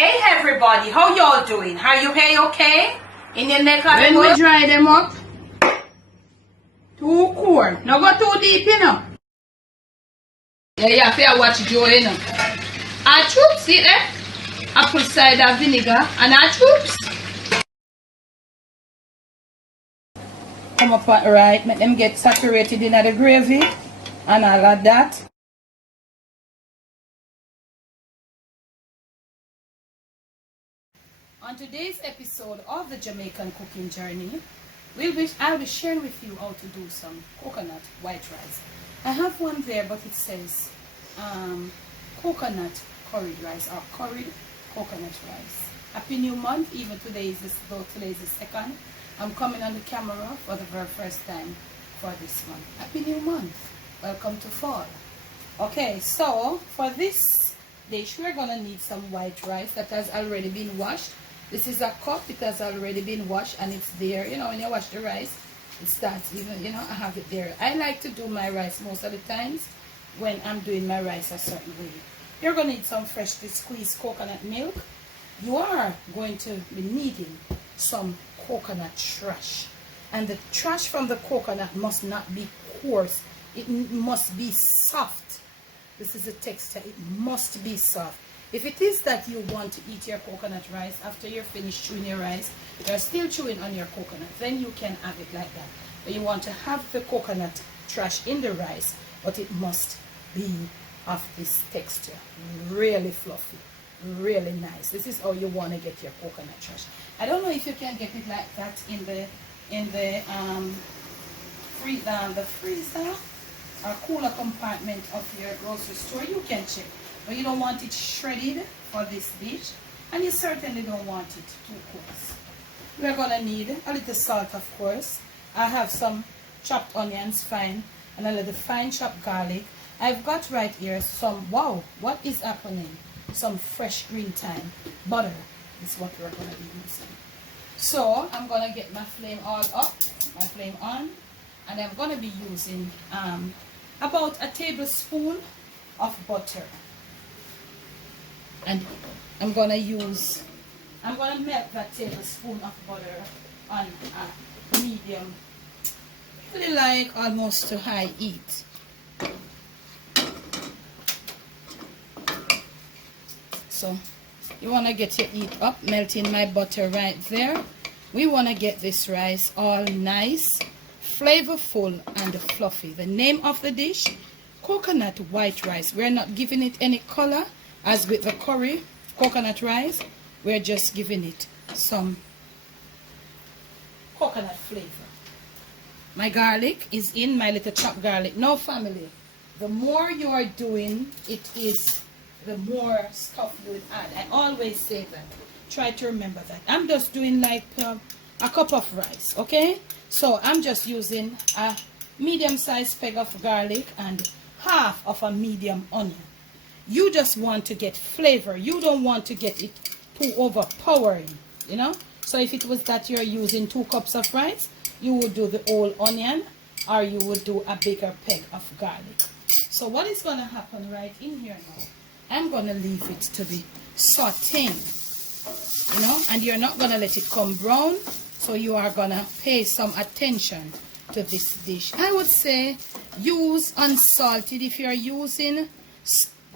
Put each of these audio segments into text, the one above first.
Hey everybody, how y'all doing? Are you okay? In your neck of When we dry them up, too cold. No go too deep, you know. Yeah, you have to watch Joe, you know. Our troops, see there? Apple cider vinegar and our troops. Come up right, make them get saturated in the gravy and all of that. On today's episode of the Jamaican cooking journey, I'll be sharing with you how to do some coconut white rice. I have one there, but it says coconut curried rice or curried coconut rice. Happy new month, even today is the second. I'm coming on the camera for the very first time for this month. Happy new month. Welcome to fall. Okay, so for this dish, we're going to need some white rice that has already been washed. This is a cup, it has already been washed and it's there. You know, when you wash the rice, it starts even, you know, I have it there. I like to do my rice most of the times when I'm doing my rice a certain way. You're going to need some freshly squeezed coconut milk. You are going to be needing some coconut trash. And the trash from the coconut must not be coarse. It must be soft. This is the texture. It must be soft. If it is that you want to eat your coconut rice after you're finished chewing your rice, you're still chewing on your coconut, then you can have it like that. But you want to have the coconut trash in the rice, but it must be of this texture. Really fluffy, really nice. This is how you want to get your coconut trash. I don't know if you can get it like that in the freezer or cooler compartment of your grocery store. You can check. But you don't want it shredded for this dish, and you certainly don't want it too coarse. We're going to need a little salt, of course. I have some chopped onions fine and a little fine chopped garlic. I've got right here some, wow, what is happening? Some fresh green thyme. Butter is what we're going to be using. So I'm going to get my flame all up, my flame on, and I'm going to be using about a tablespoon of butter. And I'm going to melt that tablespoon of butter on a medium, really like almost to high heat. So you want to get your heat up, melting my butter right there. We want to get this rice all nice, flavorful and fluffy. The name of the dish, coconut white rice. We're not giving it any color. As with the curry coconut rice, we're just giving it some coconut flavor. My garlic is in, my little chopped garlic. Now family, the more you are doing it is, the more stuff you would add. I always say that. Try to remember that. I'm just doing like a cup of rice, okay? So I'm just using a medium-sized peg of garlic and half of a medium onion. You just want to get flavor. You don't want to get it too overpowering, you know. So if it was that you're using 2 cups of rice, you would do the whole onion, or you would do a bigger peg of garlic. So what is going to happen right in here now, I'm going to leave it to be sauteing, you know, and you're not going to let it come brown. So you are going to pay some attention to this dish. I would say use unsalted if you're using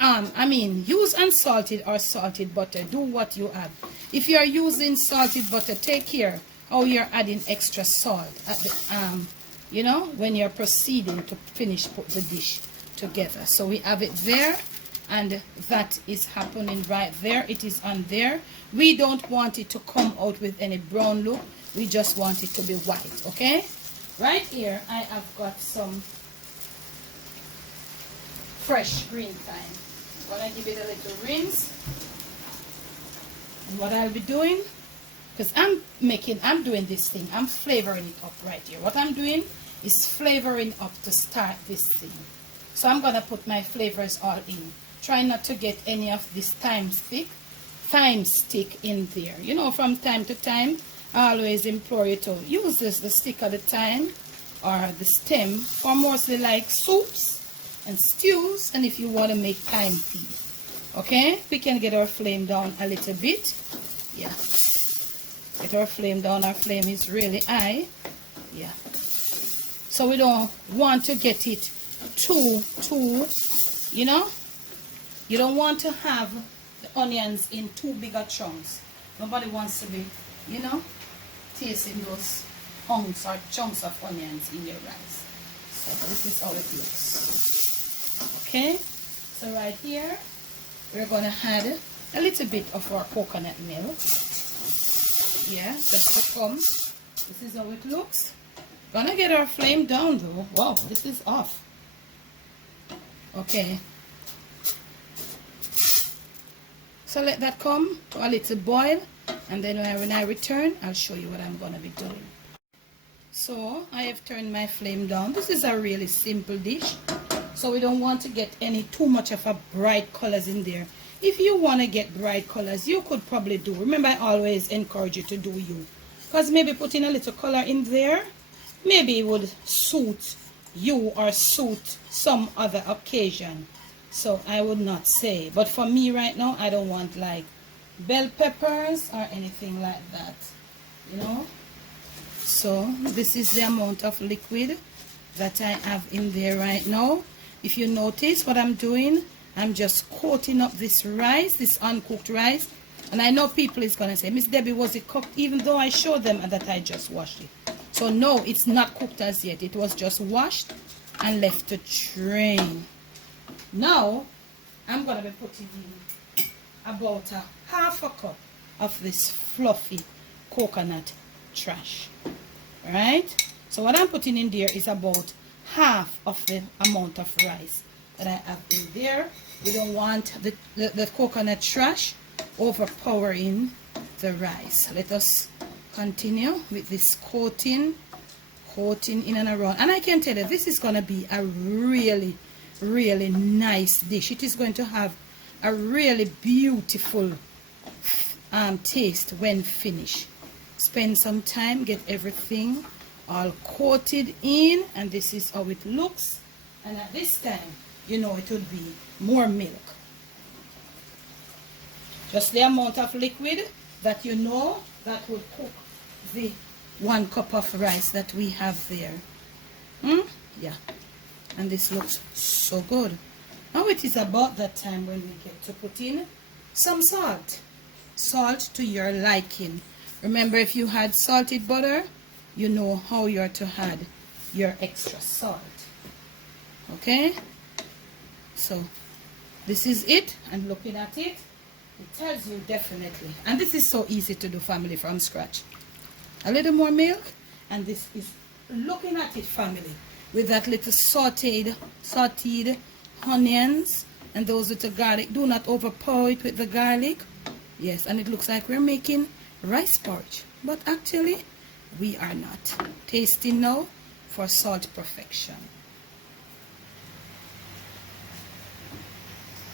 use unsalted or salted butter. Do what you have. If you are using salted butter, take care how you're adding extra salt at the you know, when you're proceeding to put the dish together. So we have it there, and that is happening right there. It is on there. We don't want it to come out with any brown look. We just want it to be white, okay? Right here I have got some fresh green thyme. I'm going to give it a little rinse. And what I'll be doing, because I'm doing this thing, I'm flavoring it up right here. What I'm doing is flavoring up to start this thing. So I'm going to put my flavors all in. Try not to get any of this thyme stick in there. You know, from time to time, I always implore you to use the stick of the thyme or the stem for mostly like soups and stews, and if you want to make thyme tea. Okay, we can get our flame down a little bit. Yeah, get our flame down. Our flame is really high. Yeah, so we don't want to get it too, you know, you don't want to have the onions in too big a chunks. Nobody wants to be, you know, tasting those hunks or chunks of onions in your rice. So this is how it looks. Okay, so right here we're going to add a little bit of our coconut milk. Yeah, just to come. This is how it looks. Gonna get our flame down though. Wow, this is off. Okay, so let that come to a little boil, and then when I return, I'll show you what I'm gonna be doing. So I have turned my flame down. This is a really simple dish, so we don't want to get too much of a bright colors in there. If you want to get bright colors, you could probably do. Remember, I always encourage you to do you, because maybe putting a little color in there, maybe it would suit you or suit some other occasion. So I would not say, but for me right now, I don't want like bell peppers or anything like that, you know. So this is the amount of liquid that I have in there right now. If you notice what I'm doing, I'm just coating up this rice, this uncooked rice. And I know people is going to say, Miss Debbie, was it cooked? Even though I showed them that I just washed it. So no, it's not cooked as yet. It was just washed and left to drain. Now, I'm going to be putting in about a half a cup of this fluffy coconut trash. Right? So what I'm putting in there is about half of the amount of rice that I have in there. We don't want the coconut trash overpowering the rice. Let us continue with this coating in and around. And I can tell you, this is going to be a really, really nice dish. It is going to have a really beautiful taste when finished. Spend some time, get everything all coated in, and this is how it looks. And at this time, you know, it would be more milk. Just the amount of liquid that you know that would cook the 1 cup of rice that we have there. Yeah, and this looks so good. Now it is about that time when we get to put in some salt to your liking. Remember, if you had salted butter, you know how you're to add your extra salt. Okay, so this is it, and looking at it, it tells you definitely. And this is so easy to do, family, from scratch. A little more milk, and this is, looking at it, family, with that little sauteed onions and those little garlic. Do not overpower it with the garlic. Yes, and it looks like we're making rice porridge, but actually we are not. Tasting now for salt perfection.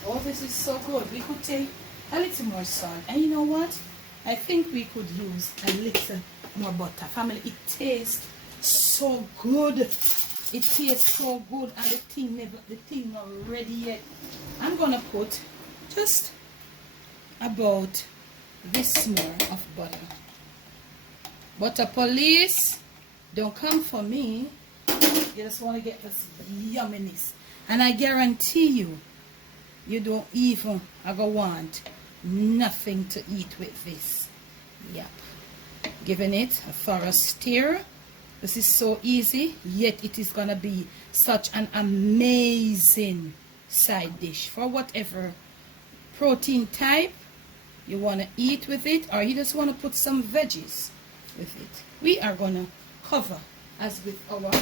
Oh, this is so good. We could take a little more salt, and you know what, I think we could use a little more butter. Family, it tastes so good. It tastes so good, and the thing not ready yet. I'm gonna put just about this more of butter. Butter police, don't come for me. You just want to get this yumminess, and I guarantee you, you don't even ever want nothing to eat with this. Yep. Giving it a thorough stir. This is so easy, yet it is gonna be such an amazing side dish for whatever protein type you want to eat with it, or you just want to put some veggies with it. We are gonna cover as with our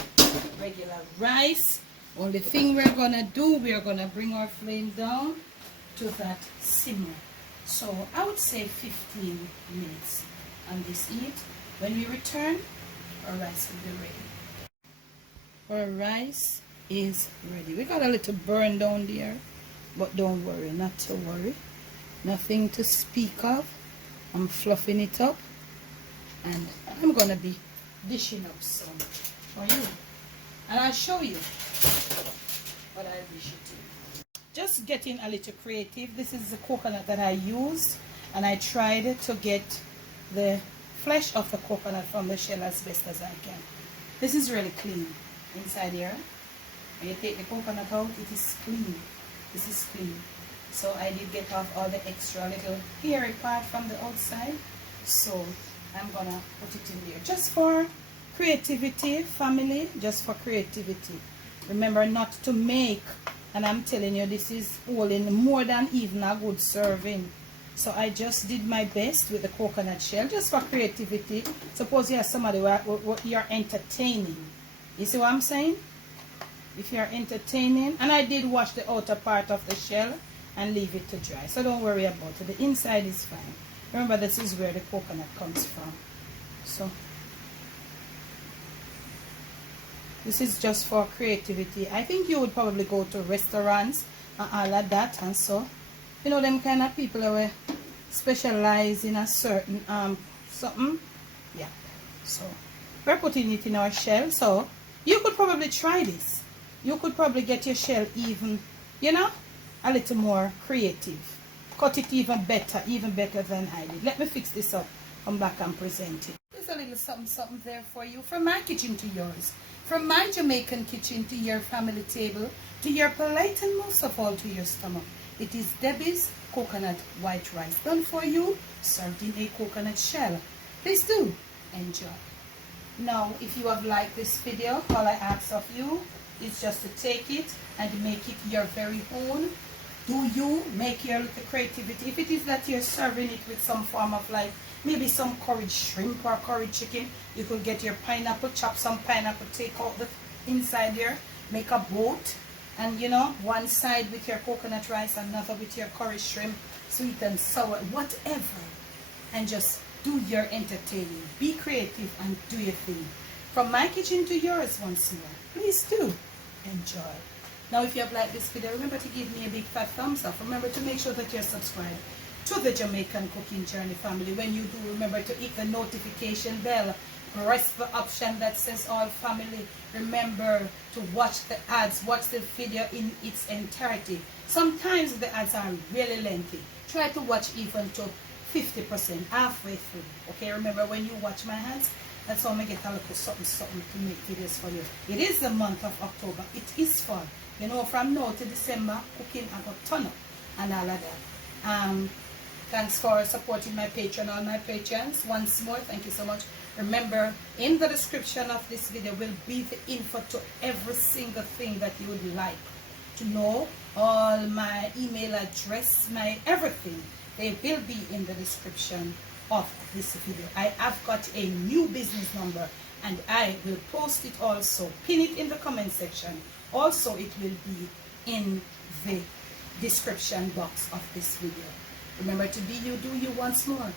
regular rice. Only thing we're gonna do, we're gonna bring our flame down to that simmer. So I would say 15 minutes on this heat. When we return, our rice will be ready. Our rice is ready. We got a little burn down there, but don't worry, not to worry. Nothing to speak of. I'm fluffing it up, and I'm gonna be dishing up some for you, and I'll show you what I dish it just getting a little creative. This is the coconut that I used, and I tried to get the flesh of the coconut from the shell as best as I can. This is really clean inside here. When you take the coconut out, it is clean. This is clean. So I did get off all the extra little hairy part from the outside. So I'm gonna put it in there just for creativity, family, just for creativity. Remember not to make, and I'm telling you, this is holding more than even a good serving. So I just did my best with the coconut shell just for creativity. Suppose you have somebody where you're entertaining. You see what I'm saying? If you're entertaining, and I did wash the outer part of the shell and leave it to dry, so don't worry about it. The inside is fine. Remember, this is where the coconut comes from. So this is just for creativity. I think you would probably go to restaurants and all of that, and so you know them kind of people who specialize in a certain something. Yeah. So we're putting it in our shell. So you could probably try this. You could probably get your shell even, you know, a little more creative. Cut it even better than I did. Let me fix this up. Come back and present it. There's a little something there for you. From my kitchen to yours. From my Jamaican kitchen to your family table, to your palate, and most of all to your stomach. It is Debbie's coconut white rice, done for you, served in a coconut shell. Please do enjoy. Now, if you have liked this video, all I ask of you is just to take it and make it your very own. Do you make your little creativity? If it is that you're serving it with some form of like maybe some curried shrimp or curried chicken, you could get your pineapple, chop some pineapple, take out the inside there, make a boat, and you know, one side with your coconut rice, another with your curry shrimp, sweet and sour, whatever, and just do your entertaining. Be creative and do your thing. From my kitchen to yours once more. Please do enjoy. Now, if you have liked this video, remember to give me a big fat thumbs up. Remember to make sure that you're subscribed to the Jamaican Cooking Journey family. When you do, remember to hit the notification bell. Press the option that says all family. Remember to watch the ads. Watch the video in its entirety. Sometimes the ads are really lengthy. Try to watch even to 50%, halfway through. Okay, remember when you watch my hands, that's how I get a little something to make videos for you. It is the month of October. It is fun. You know, from now to December, cooking I got ton up and all of that. Thanks for supporting my Patreon, all my patrons. Once more, thank you so much. Remember, in the description of this video will be the info to every single thing that you would like to know. All my email address, my everything, they will be in the description of this video. I have got a new business number and I will post it also. Pin it in the comment section. Also, it will be in the description box of this video. Remember to be you, do you once more.